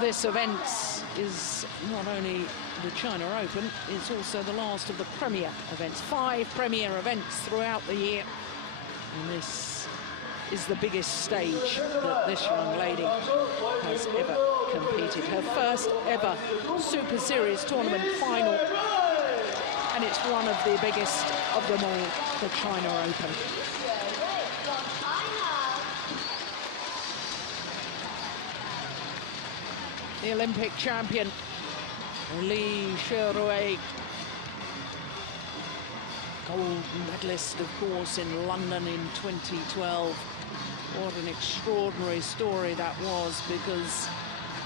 This event is not only the China Open, it's also the last of the Premier events. 5 Premier events throughout the year. And this is the biggest stage that this young lady has ever competed. Her first ever Super Series tournament final. And it's one of the biggest of them all, the China Open. The Olympic champion, Xuerui, gold medalist, of course, in London in 2012. What an extraordinary story that was, because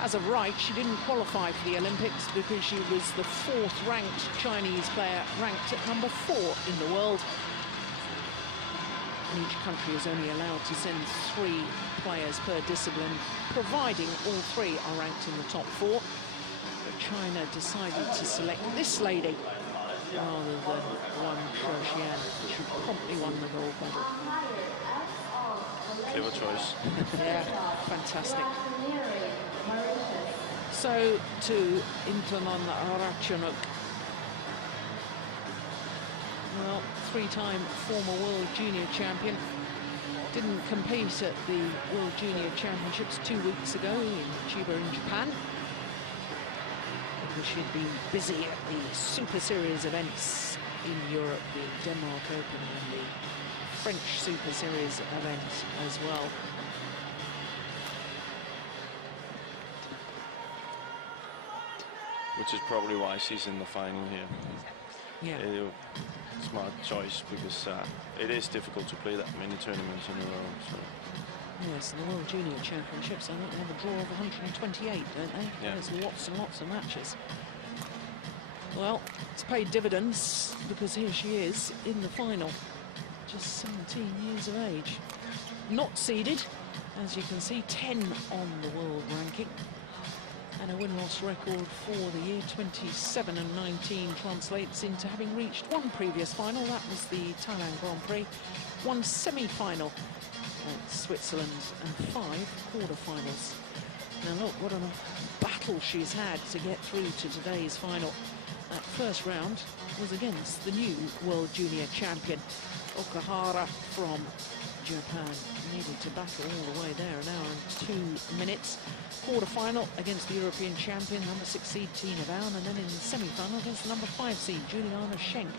as of right, she didn't qualify for the Olympics because she was the 4th ranked Chinese player, ranked at number 4 in the world. And each country is only allowed to send 3 players per discipline, providing all 3 are ranked in the top 4. But China decided to select this lady rather than Wang Shouxian, who promptly won the gold medal. Clever choice. Yeah, fantastic. So to Intanon Ratchanok. Well, 3-time former World Junior Champion. Didn't compete at the World Junior Championships 2 weeks ago in Chiba in Japan, because she'd been busy at the Super Series events in Europe, the Denmark Open and the French Super Series event as well. Which is probably why she's in the final here. Yeah. Smart choice, because it is difficult to play that many tournaments in a row. So. Yes, the World Junior Championships, I think they have a draw of 128, don't they? Yeah. There's lots and lots of matches. Well, it's paid dividends, because here she is in the final, just 17 years of age. Not seeded, as you can see, 10 on the world ranking. And a win-loss record for the year 27 and 19 translates into having reached 1 previous final. That was the Thailand Grand Prix. 1 semi-final at Switzerland and 5 quarter-finals. Now look, what a battle she's had to get through to today's final. That first round was against the new World Junior Champion, Okahara from Japan. Needed to battle all the way there, an hour and 2 minutes. Quarter-final against the European champion, number 6 seed Tina Vaughn, and then in the semi-final against the number 5 seed Juliana Schenk,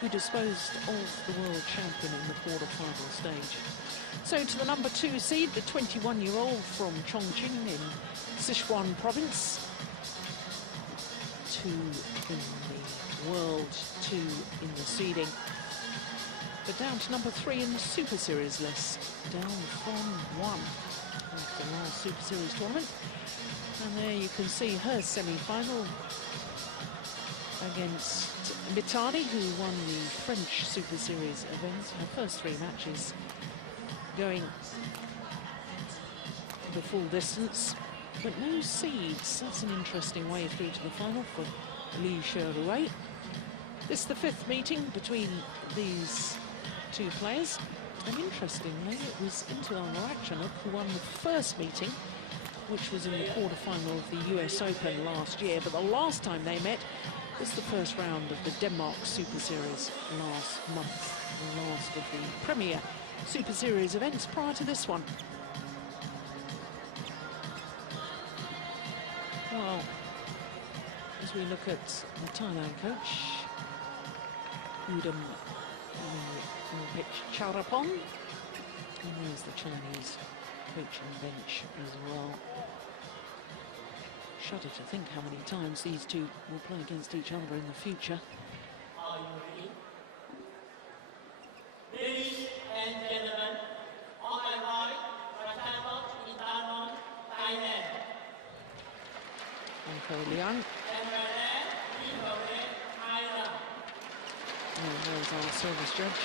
who disposed of the world champion in the quarter-final stage. So to the number 2 seed, the 21-year-old from Chongqing in Sichuan province, 2 in the world, 2 in the seeding. But down to number 3 in the Super Series list, down from 1 after the last Super Series tournament. And there you can see her semi-final against Mitadi, who won the French Super Series event. Her first 3 matches going the full distance, but no seeds. That's an interesting way through to the final for Xuerui. This is the 5th meeting between these 2 players. And interestingly, it was Intanon Ratchanok who won the first meeting, which was in the quarter-final of the US Open last year. But the last time they met was the first round of the Denmark Super Series last month, the last of the Premier Super Series events prior to this one. Well, as we look at the Thailand coach, Udam Charapong, and there's the Chinese coaching bench as well. Shudder to think how many times these 2 will play against each other in the future. Ladies and gentlemen, on my right, Ratchanok, Intanon, Thailand. Uncle Liang. And my left, Xuerui, Thailand. And there's our service judge,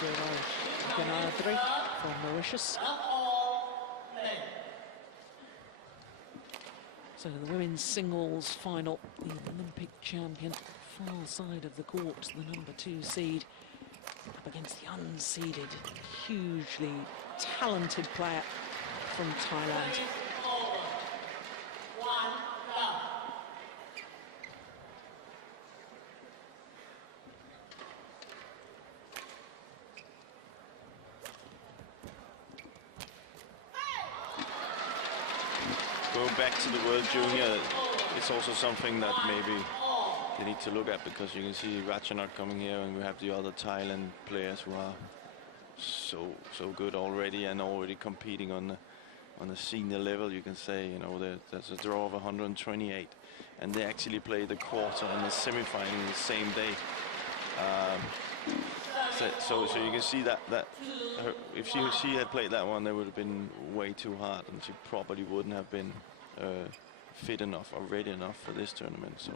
Xuerui from Mauritius. So the women's singles final, the Olympic champion, far side of the court, the number 2 seed, up against the unseeded, hugely talented player from Thailand. Going back to the World Junior, it's also something that maybe they need to look at, because you can see Ratchanok coming here, and we have the other Thailand players who are so good already, and already competing on a senior level, you can say. You know, there's a draw of 128, and they actually play the quarter and the semi-final the same day. So you can see that if she had played that one, it would have been way too hard, and she probably wouldn't have been fit enough or ready enough for this tournament. So.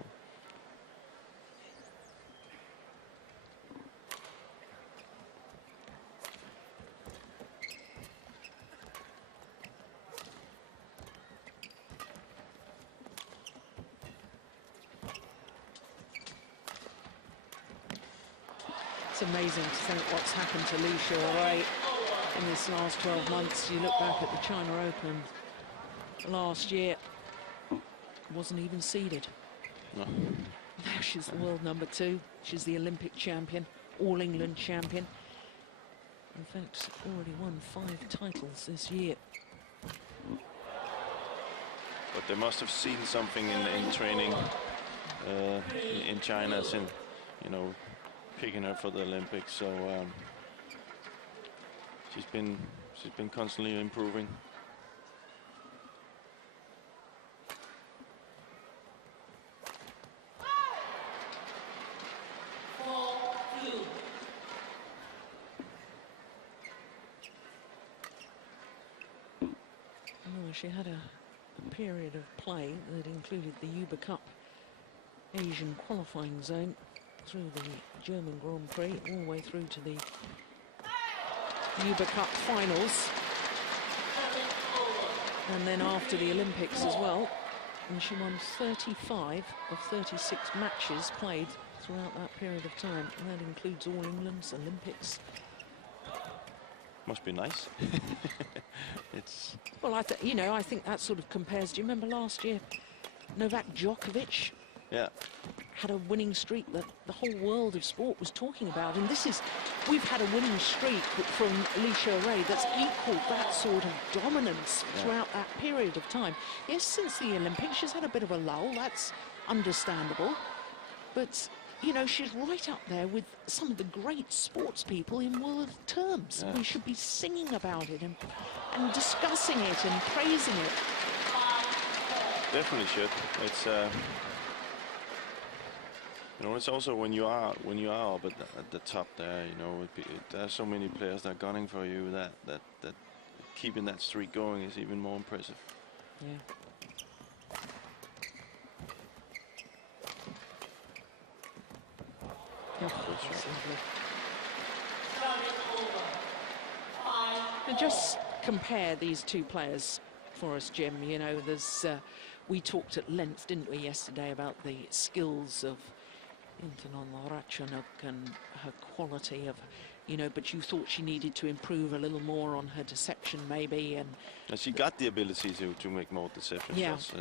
It's amazing to think what's happened to Xuerui in this last 12 months. You look back at the China Open last year, wasn't even seeded. No. Now she's the world #2. She's the Olympic champion, All England champion. In fact, already won 5 titles this year. But they must have seen something in training in China, since, you know, picking her for the Olympics. So she's been constantly improving. She had a period of play that included the Uber Cup Asian qualifying zone, through the German Grand Prix, all the way through to the Uber Cup finals, and then after the Olympics as well. And she won 35 of 36 matches played throughout that period of time, and that includes All England's, Olympics. Must be nice. It's well, I think that sort of compares. Do you remember last year, Novak Djokovic? Yeah. Had a winning streak that the whole world of sport was talking about, and we've had a winning streak from Xuerui that's equaled that sort of dominance throughout that period of time. Yes, since the Olympics, she's had a bit of a lull. That's understandable, but you know, she's right up there with some of the great sports people in world terms. Yeah. We should be singing about it and discussing it and praising it. Definitely should. It's you know, it's also when you are up at the top there, you know, there are so many players that are gunning for you that keeping that streak going is even more impressive. Yeah. And just compare these two players for us, Jim. You know, there's we talked at length, didn't we, yesterday, about the skills of Intanon Ratchanok and her quality of, you know, but you thought she needed to improve a little more on her deception, maybe, and she got the ability to make more deception shots.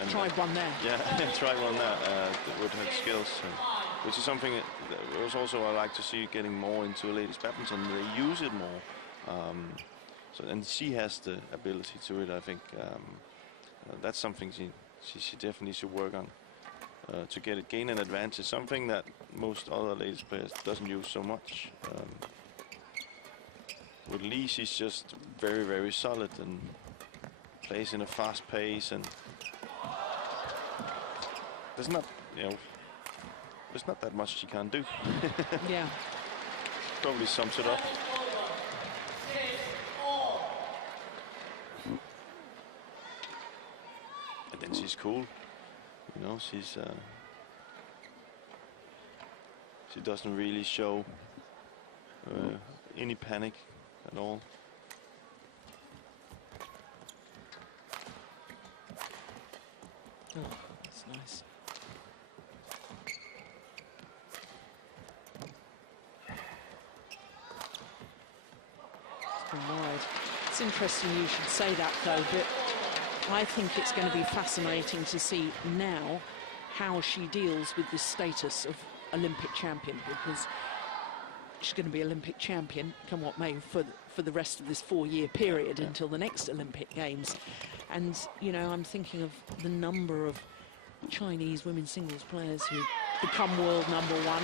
And tried one there. Yeah, tried one there with her skills, which is something that was also I like to see getting more into ladies badminton. They use it more, and she has the ability to it. I think that's something she definitely should work on to gain an advantage. Something that most other ladies players doesn't use so much. With Li, she's just very, very solid and plays in a fast pace, and there's not that much she can do. Yeah. Probably sums it up. And then she's cool. You know, she doesn't really show any panic at all. Oh, that's nice. It's gone wide. It's interesting you should say that, though, but I think it's going to be fascinating to see now how she deals with this status of Olympic champion, because she's going to be Olympic champion, come what may, for for the rest of this 4-year period until the next Olympic Games. And, you know, I'm thinking of the number of Chinese women's singles players who become world number one.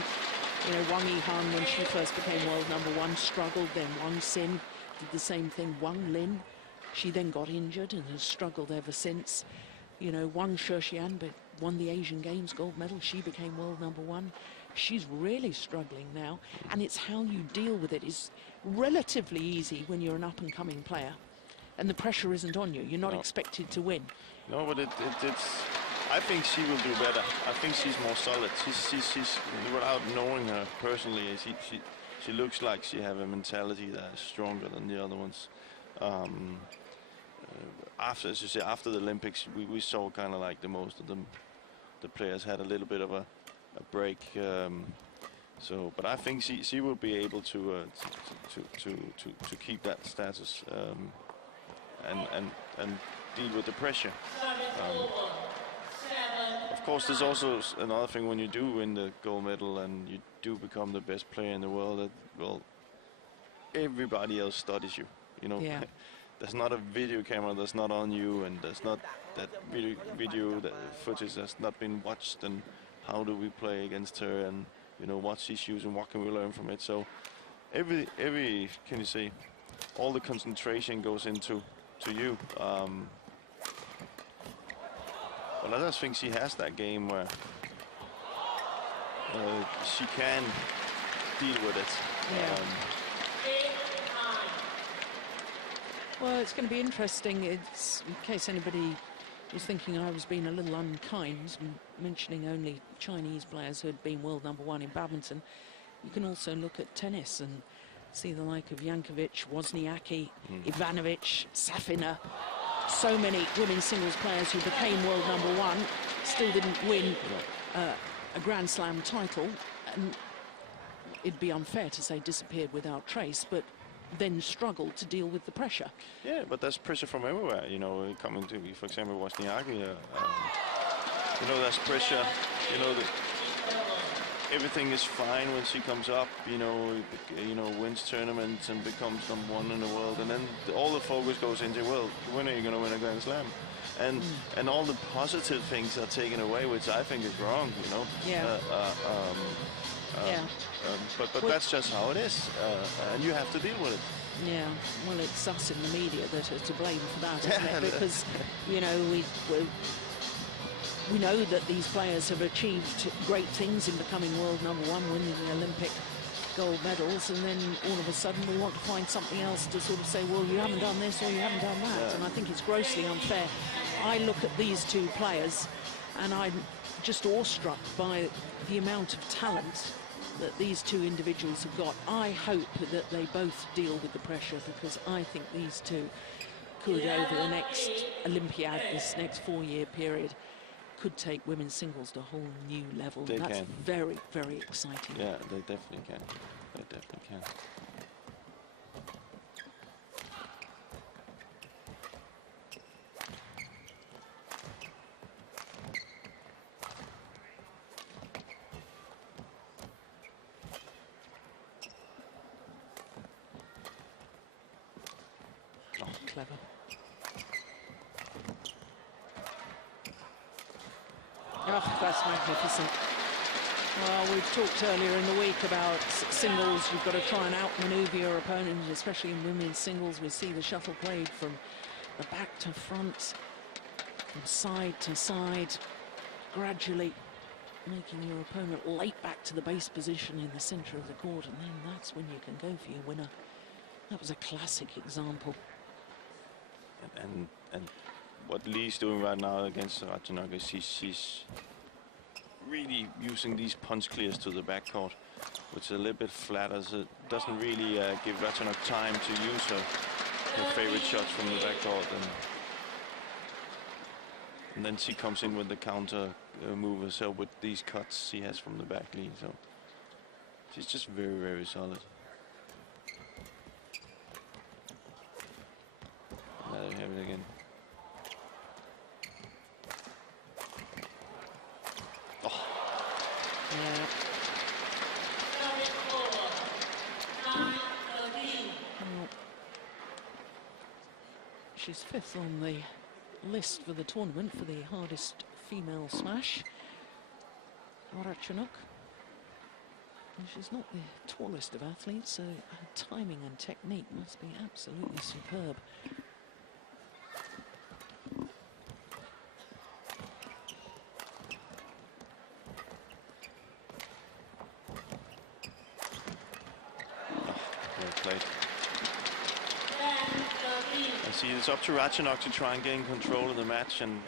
You know, Wang Yihan, when she first became world number one, struggled. Then Wang Xin did the same thing. Wang Lin, she then got injured and has struggled ever since. You know, Wang Shexian won the Asian Games gold medal. She became world number one. She's really struggling now. And it's how you deal with it is relatively easy when you're an up-and-coming player. And the pressure isn't on you. You're not expected to win. No, but it's... I think she will do better. I think she's more solid. She's without knowing her personally, she looks like she have a mentality that is stronger than the other ones. After, as you say, after the Olympics, we saw kind of like most of them, the players had a little bit of a break. So, but I think she will be able to keep that status and deal with the pressure. Of course, there's also another thing when you do win the gold medal and you do become the best player in the world. That, well, everybody else studies you. You know, there's not a video camera that's not on you, and there's not that video that footage that's not been watched. And how do we play against her? And you know, what's she's using? What can we learn from it? So, every can you say, all the concentration goes into you. But I just think she has that game where she can deal with it. Well, it's going to be interesting. It's, in case anybody was thinking I was being a little unkind, mentioning only Chinese players who had been world number one in badminton. You can also look at tennis and see the like of Jankovic, Wozniacki, Ivanovic, Safina. So many women's singles players who became world number one still didn't win a Grand Slam title, and it'd be unfair to say disappeared without trace, but then struggled to deal with the pressure. Yeah, but there's pressure from everywhere, you know, coming to, for example, Wozniacki. You know, there's pressure, you know, everything is fine when she comes up, you know, wins tournaments and becomes number one in the world, and then all the focus goes into, well, when are you going to win a Grand Slam? And all the positive things are taken away, which I think is wrong, you know. But that's just how it is, and you have to deal with it. Yeah, well, it's us in the media that are to blame for that, isn't it? Because, you know, we know that these players have achieved great things in becoming world number one, winning the Olympic gold medals, and then all of a sudden we want to find something else to sort of say, well, you haven't done this or you haven't done that. And I think it's grossly unfair. I look at these two players and I'm just awestruck by the amount of talent that these two individuals have got. I hope that they both deal with the pressure, because I think these two could, over the next Olympiad, this next 4-year period, could take women's singles to a whole new level. That's very, very exciting. Yeah, they definitely can. They definitely can. Oh, clever. Oh, that's magnificent. Well, we've talked earlier in the week about singles. You've got to try and outmaneuver your opponent, especially in women's singles. We see the shuttle played from the back to front, from side to side, gradually making your opponent late back to the base position in the center of the court, and then that's when you can go for your winner. That was a classic example. And what Li's doing right now against Ratchanok is she's really using these punch clears to the backcourt, which is a little bit flat, as it doesn't really give Ratchanok time to use her favorite shots from the backcourt. And then she comes in with the counter move herself with these cuts she has from the back lead. So she's just very, very solid. Now they have it again. Oh. Yeah. She's 5th on the list for the tournament for the hardest female smash. Ratchanok. And she's not the tallest of athletes, so her timing and technique must be absolutely superb. And see, it's up to Ratchanok to try and gain control of the match and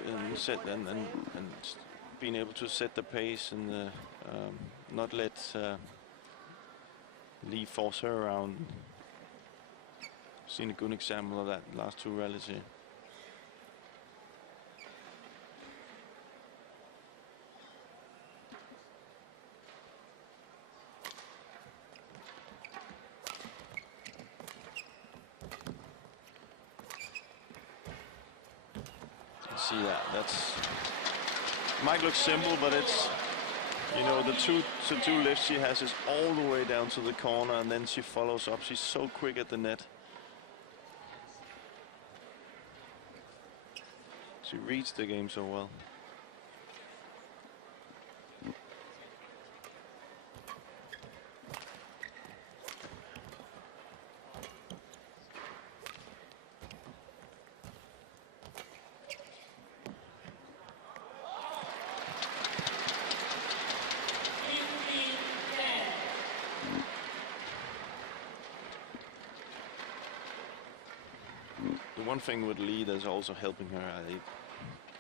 being able to set the pace and not let Li force her around. Seen a good example of that last 2 rallies here. See that? That's might look simple, but it's, you know, the two lifts she has is all the way down to the corner, and then she follows up. She's so quick at the net. She reads the game so well. One thing with Li that's also helping her,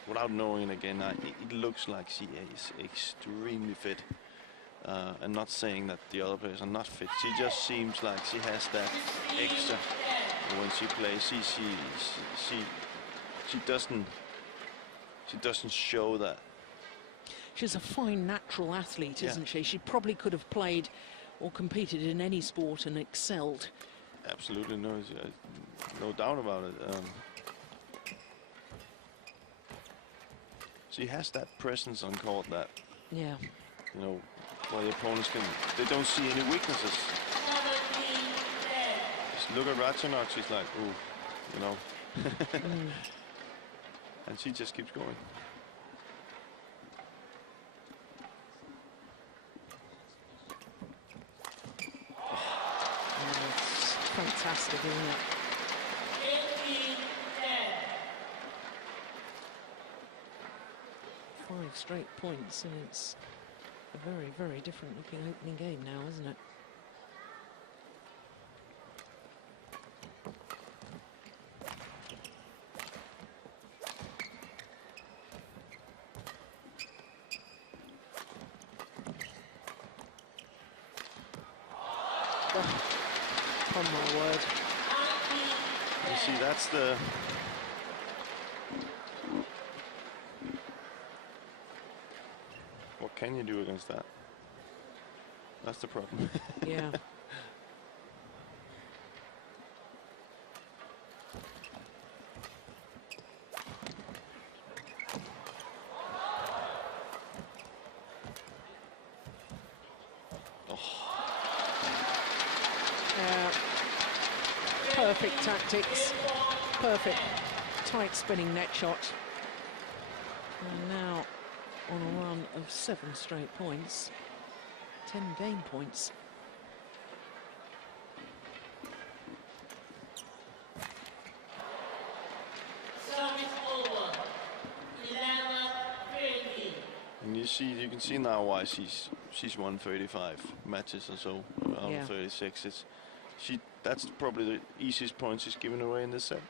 without knowing it again, it looks like she is extremely fit. And not saying that the other players are not fit. She just seems like she has that extra when she plays. She doesn't show that. She's a fine natural athlete, isn't she? She probably could have played or competed in any sport and excelled. Absolutely, no doubt about it. She has that presence on court that, you know, where the opponents they don't see any weaknesses. Just look at Ratchanok, she's like, ooh, you know. And she just keeps going. Fantastic, isn't it? 5 straight points, and it's a very, very different looking opening game now, isn't it? Oh my word. You see, that's the... What can you do against that? That's the problem. Yeah. Perfect tactics, perfect tight spinning net shot. And now on a run of 7 straight points, 10 game points. And you can see now why she's won 35 matches or so, around 36. That's probably the easiest point she's given away in this set.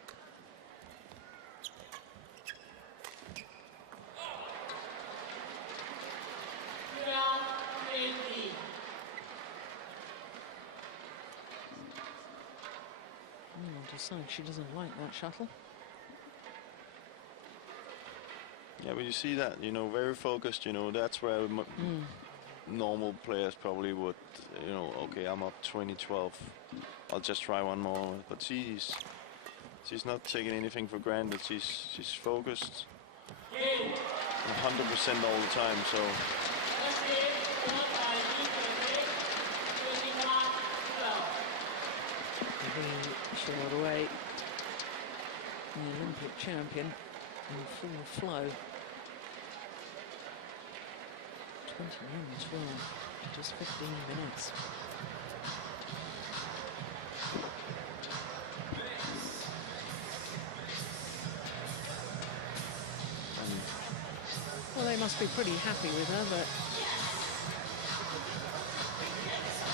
Decide she doesn't like that shuttle. Yeah, but you see that, you know, very focused, you know, that's where normal players probably would, you know, okay, I'm up 20-12. I'll just try one more. But she's not taking anything for granted. She's focused 100% all the time, so. Short away. the Olympic champion, in full flow. 21-12, just 15 minutes. Well, they must be pretty happy with her, but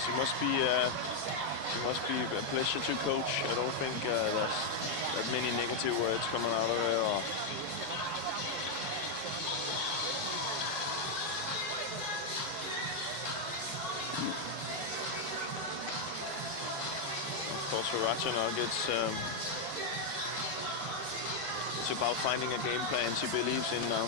she must be a pleasure to coach. I don't think there's that many negative words coming out of her. Or of course, for Ratchanok, it's about finding a game plan she believes in now.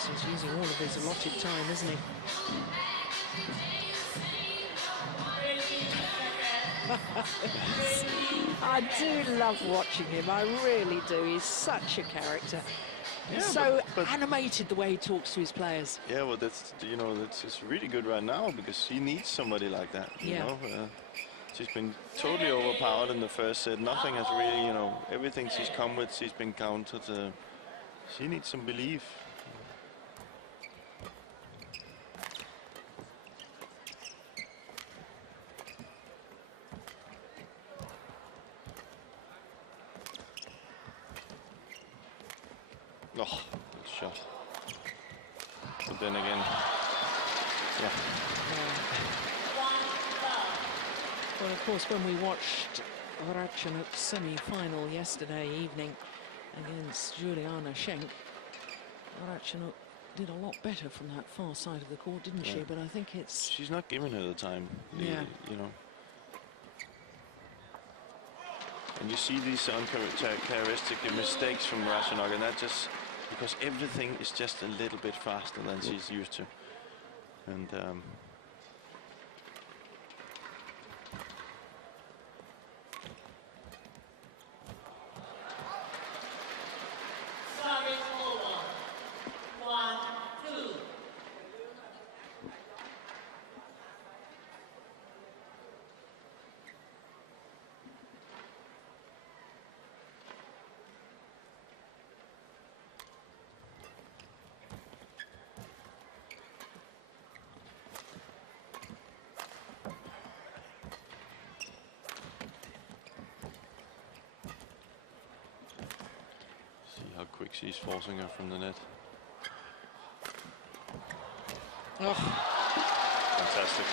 He's using all of his allotted time, isn't he? I do love watching him. I really do. He's such a character. He's so animated the way he talks to his players. Yeah, well, that's, you know, it's really good right now because he needs somebody like that. You know, she's been totally overpowered in the first set. Nothing has really, you know, everything she's come with, she's been countered. She needs some belief. Oh, good shot. But then again, yeah. Well, of course, when we watched Ratchanok's semi-final yesterday evening against Juliana Schenk, Ratchanok did a lot better from that far side of the court, didn't she? But I think it's... She's not giving her the time, you know. And you see these uncharacteristic mistakes from Ratchanok, and that just... because everything is just a little bit faster than she's used to. And how quick she's forcing her from the net. Oh. Fantastic.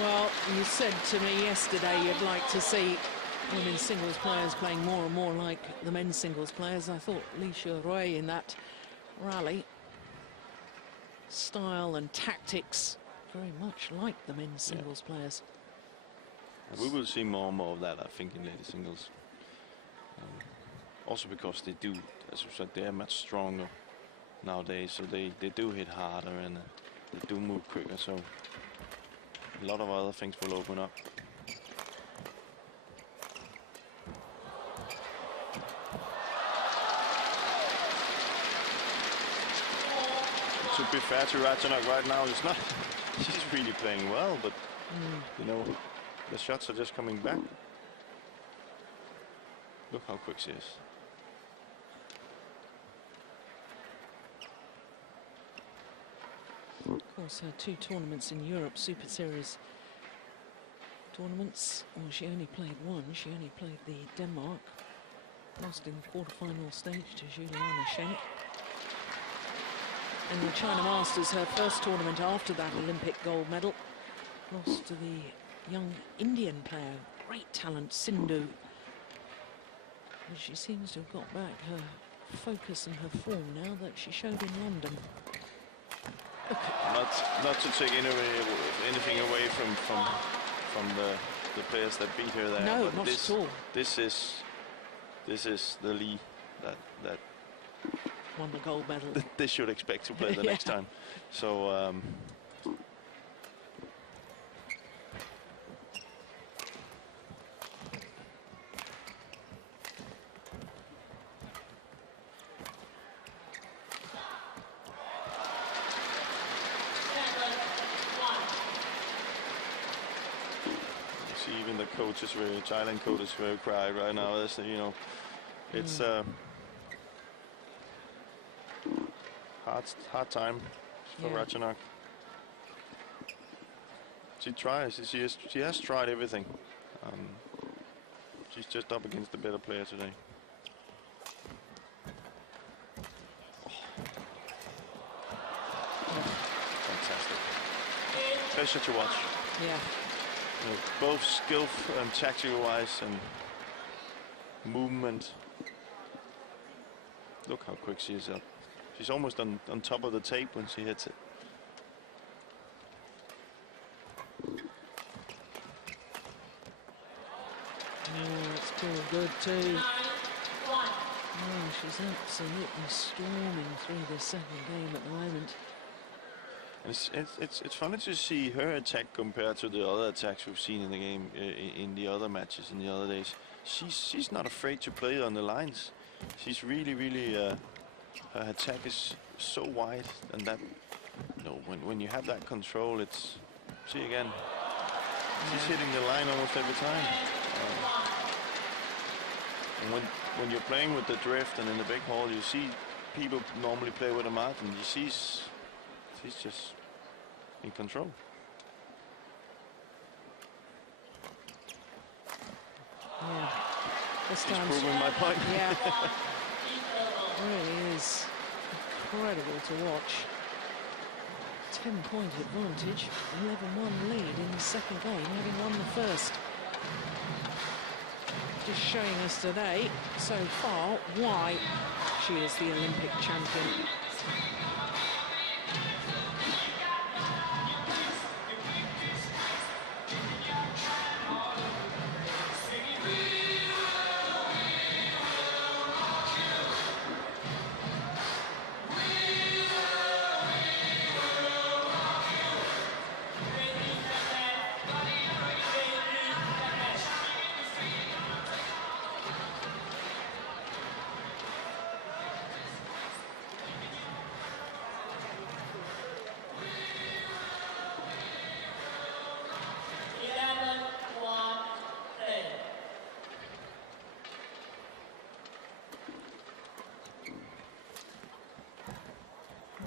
Well, you said to me yesterday you'd like to see women's singles players playing more and more like the men's singles players. I thought Xuerui in that rally, style and tactics, very much like the men's singles players. And we will see more and more of that, I think, in ladies singles. Also because they do, as you said, they are much stronger nowadays, so they do hit harder and they do move quicker, so a lot of other things will open up. To be fair to Ratchanok right now, it's not, she's really playing well, but you know, the shots are just coming back. Look how quick she is. Of course, her 2 tournaments in Europe, Superseries tournaments. Well, she only played one. She only played the Denmark. Lost in the quarterfinal stage to Juliana Schenk. And the China Masters, her first tournament after that Olympic gold medal. Lost to the young Indian player, great talent, Sindhu. But she seems to have got back her focus and her form now that she showed in London. Not to take anything away from the players that beat her there. No, but not this, at all. This is the Li that Won the gold medal. they should expect to play the next time. So. Even the coach is very, Thailand coach is very quiet right now. That's, you know, it's hard time for Ratchanok. She tries. She has tried everything. She's just up against the better player today. Fantastic. Pleasure to watch. Yeah. Both skill and tactical wise and movement. Look how quick she is up. She's almost on top of the tape when she hits it. Oh, it's still good too. Oh, she's absolutely storming through the second game at the moment. It's funny to see her attack compared to the other attacks we've seen in the game, in the other matches, in the other days. She's not afraid to play on the lines. She's really her attack is so wide, and that, you know, when you have that control, it's, see again, she's hitting the line almost every time. And when you're playing with the drift and in the big hall, you see people normally play with a mat, and you see she's just in control. Yeah, this She's time proving my point. Yeah, really is incredible to watch. 10-point advantage, 11-1 lead in the second game, having won the first. Just showing us today, so far, why she is the Olympic champion.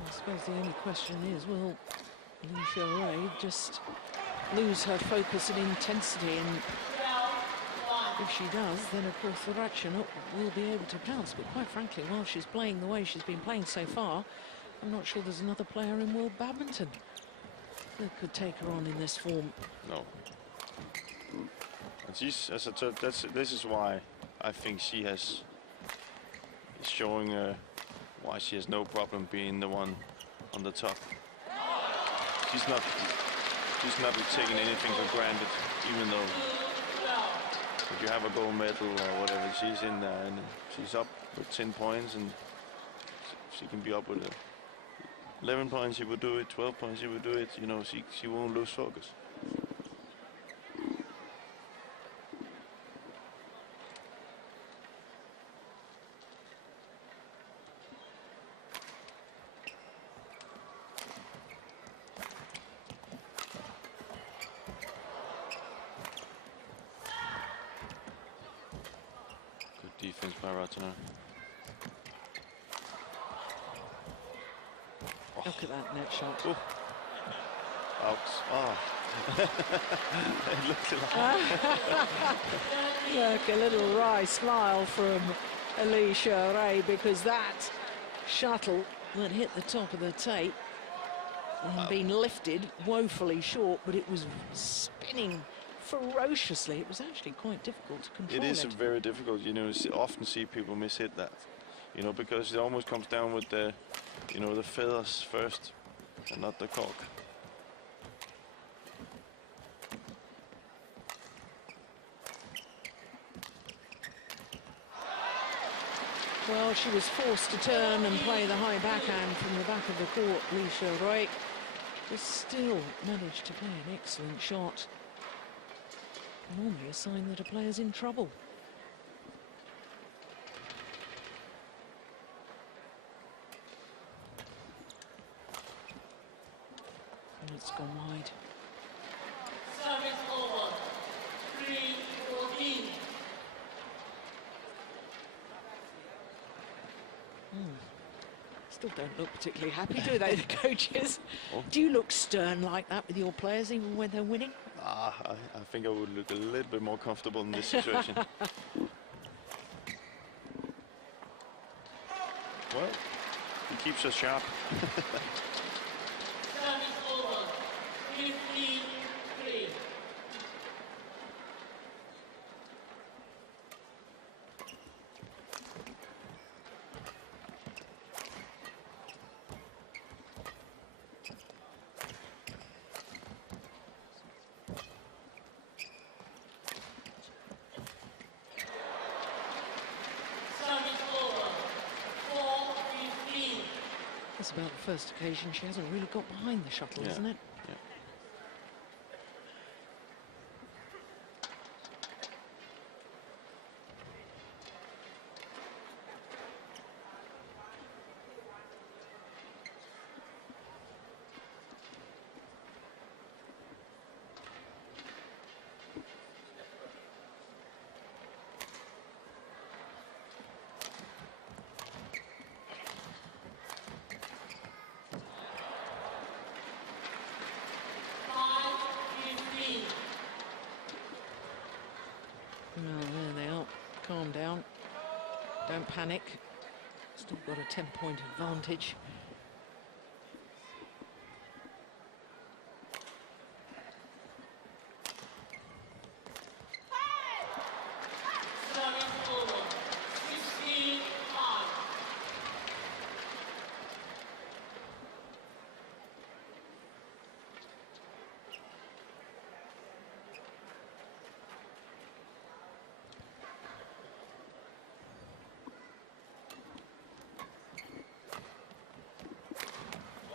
I suppose the only question is, will Xuerui just lose her focus and intensity? And if she does, then of course the Ratchanok will be able to pounce. But quite frankly, while she's playing the way she's been playing so far, I'm not sure there's another player in world badminton that could take her on in this form. No. And she's, as I said, this is why I think she is showing why she has no problem being the one on the top. She's not taking anything for granted, even though if you have a gold medal or whatever, she's in there and she's up with 10 points, and she can be up with 11 points. She would do it. 12 points. She would do it. You know, she won't lose focus. Defense by Ratchanok. Oh. Look at that net shot. Oh. Out. Oh. It looked like Look, a little wry smile from Li Xuerui, because that shuttle that hit the top of the tape and been lifted woefully short, but it was spinning ferociously. It was actually quite difficult to control. It is very difficult. You know, you often see people mishit that, you know, because it almost comes down with the, you know, the feathers first and not the cork. Well, she was forced to turn and play the high backhand from the back of the court, Xuerui, but still managed to play an excellent shot. Normally a sign that a player's in trouble. And it's gone wide. Service over. 3-14. Still don't look particularly happy, do they, the coaches? Oh. Do you look stern like that with your players, even when they're winning? I think I would look a little bit more comfortable in this situation. Well, he keeps us sharp. Service over. 15-3. Service over. 4-15. That's about the first occasion she hasn't really got behind the shuttle, Yeah. isn't it? Yeah. No, there they are. Calm down. Don't panic. Still got a 10-point advantage. Service over. 16-5.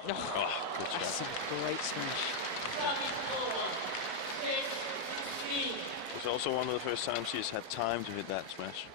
Oh, Oh, good that's shot. a great smash. Service over. 6-16. It's also one of the first times she's had time to hit that smash.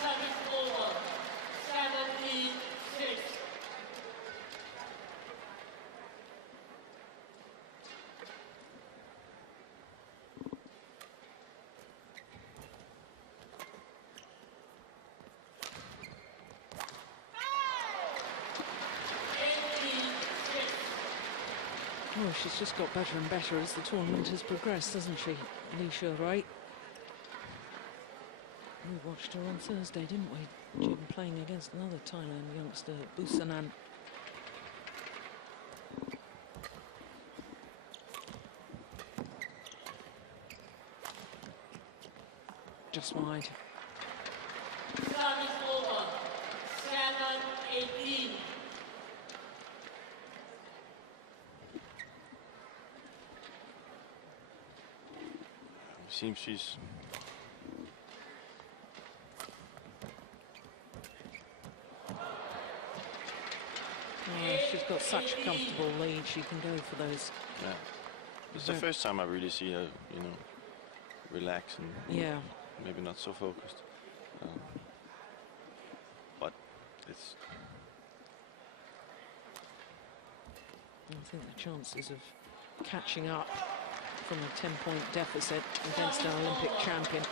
Service over. 17-6. Oh, she's just got better and better as the tournament has progressed, hasn't she, Xuerui? We watched her on Thursday, didn't we? She'd been playing against another Thailand youngster, Busanan. Just wide. Service over. 7-18. Seems she's Oh, she's got such a comfortable lead, she can go for those. yeah. It's the first time I really see her, you know, relax and Yeah, maybe not so focused. But it's I think the chances of catching up from a 10-point deficit against our Olympic champion.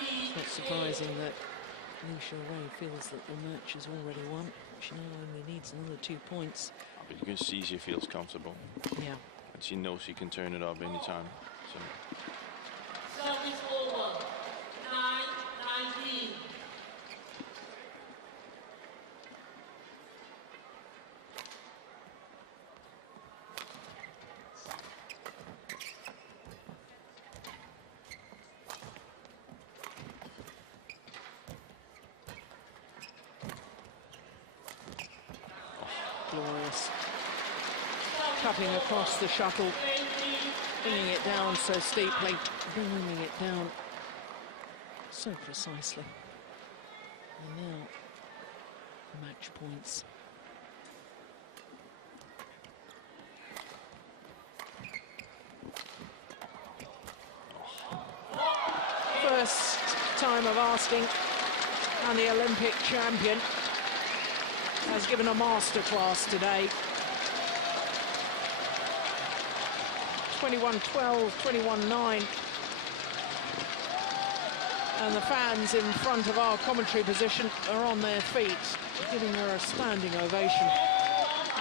It's not surprising that Xuerui feels that the match is already won. She now only needs another 2 points. but you can see she feels comfortable Yeah. and she knows she can turn it up anytime. So Service over. 9-19. glorious. Cutting across the shuttle, bringing it down so steeply, bringing it down so precisely. And now, match points. First time of asking, and the Olympic champion has given a masterclass today. 21-12, 21-9. And the fans in front of our commentary position are on their feet, giving her a standing ovation.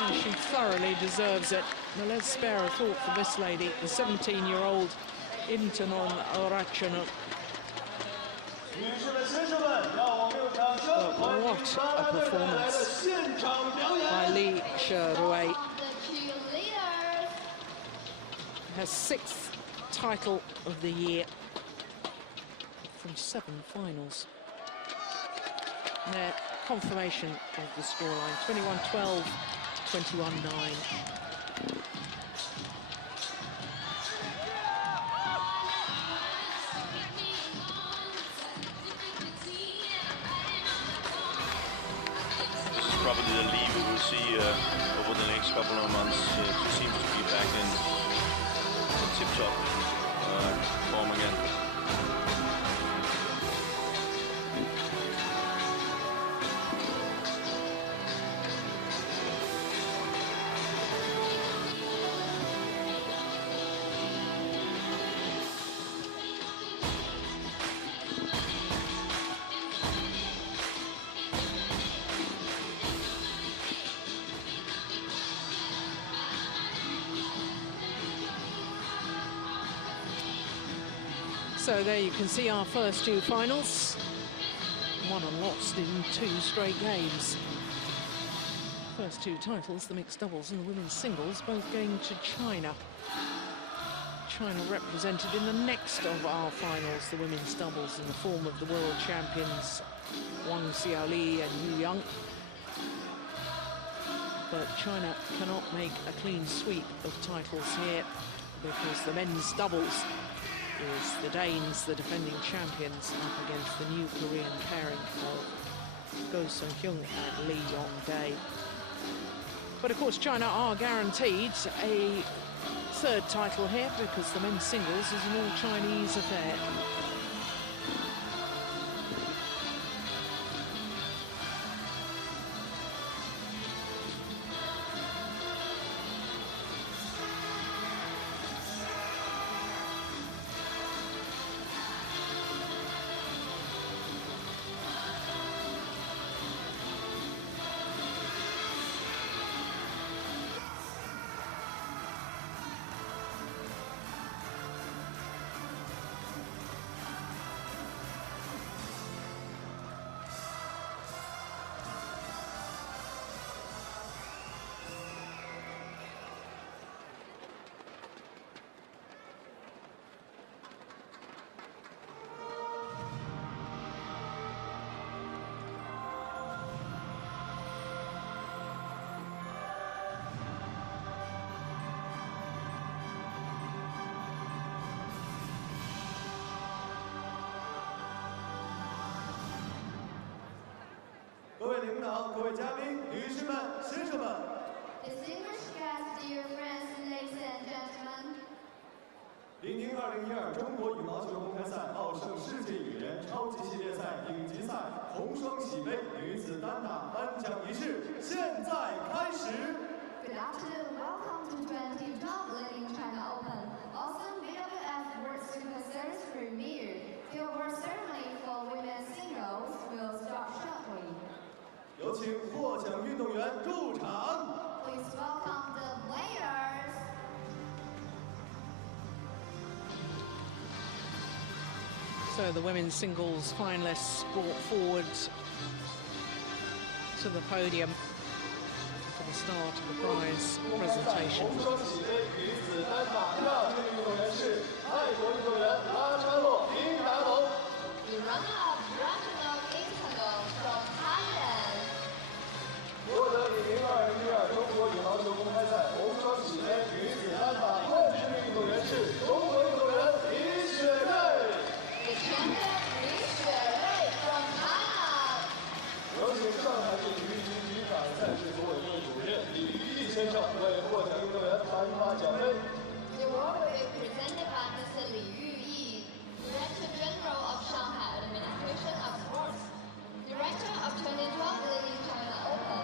And she thoroughly deserves it. Now let's spare a thought for this lady, the 17-year-old Intanon Ratchanok. What a performance by Xuerui. Her 6th title of the year from 7 finals. Their confirmation of the scoreline, 21-12, 21-9. Probably the Li we will see over the next couple of months. She seems to be back in tip-top form again. So there you can see our first 2 finals, won and lost in 2 straight games. First 2 titles, the mixed doubles and the women's singles, both going to China. China represented in the next of our finals, the women's doubles, in the form of the world champions Li-NIng and Li-NIng. But China cannot make a clean sweep of titles here, because the men's doubles is the Danes, the defending champions, up against the new Korean pairing of Go Sung-hyung and Lee Yong-dae. But of course China are guaranteed a 3rd title here, because the men's singles is an all-Chinese affair. Distinguished guests, dear friends, ladies and gentlemen. Li-NIng2012中国羽毛球公开赛奥盛世界羽联超级系列赛顶级赛红双喜杯女子单打颁奖仪式现在开始。Good afternoon, welcome to 2012 Li-NIng China Open. Awesome BWF World Superseries premiere. The award ceremony for women's singles will start shortly. 有请获奖运动员入场。 Please welcome the players. So the women's singles finalists brought forward to the podium for the start of the prize presentation. 红双喜杯女子单打第2名的运动员是泰国运动员拉扎洛林达龙。 The runner-up Ratchanok Intanon from Thailand. 获得李宁2012中先生为获奖运动员颁发奖杯。 The award will be presented by Mr. Li-NIng, Director General of Shanghai Administration of Sports, Director of 2012 Li-NIng China Open.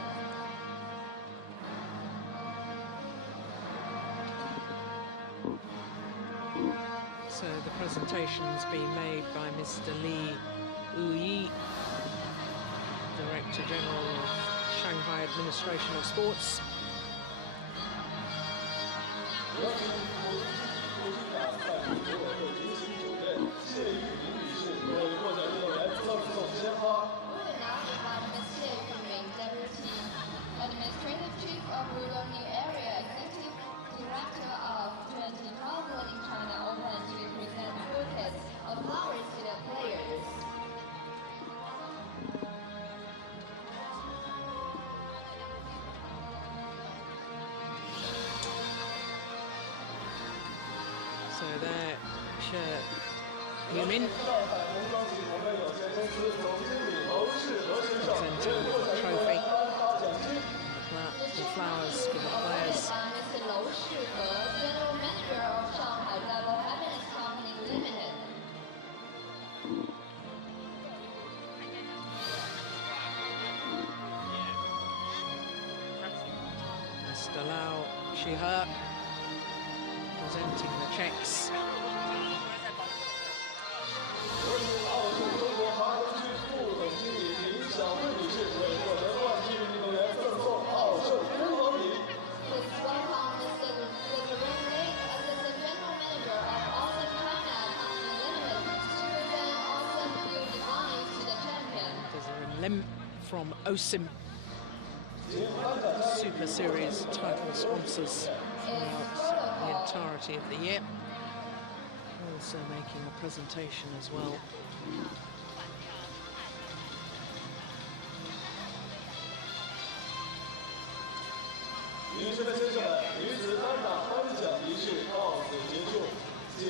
So the presentation's been made by Mr. Li-NIng, Director General of Shanghai Administration of Sports. 有请国际大赛所有的执行主任谢玉明女士为获奖运动员赠送鲜花。 We will now invite Ms. Li-NIng, Deputy Administrative Chief of Rural New Area, Executive Director of 2012 Li-NIng China Open to present bouquets of flowers to the players. So there, Li-NIng 上海红双喜股份有限公司总经理娄世和先生为获奖运动员颁发奖金。 the flowers for the players. By Mr. Lou Shihe, General Manager of Shanghai Double Happiness Company Limited. Mr. Liu Shihe presenting the checks. 有请奥盛中国华东区副总经理林小慧女士为获得冠军运动员赠送奥盛辉煌礼。 Please welcome Mr. Xuerui, Assistant General Manager of Awesome China Company Limited, to present Awesome Beauty Wine to the champion. There's a limb from OSIM Super Series title sponsors throughout the entirety of the year. Also making a presentation as well. 女士们、先生们，女子单打颁奖仪式到此结束，请。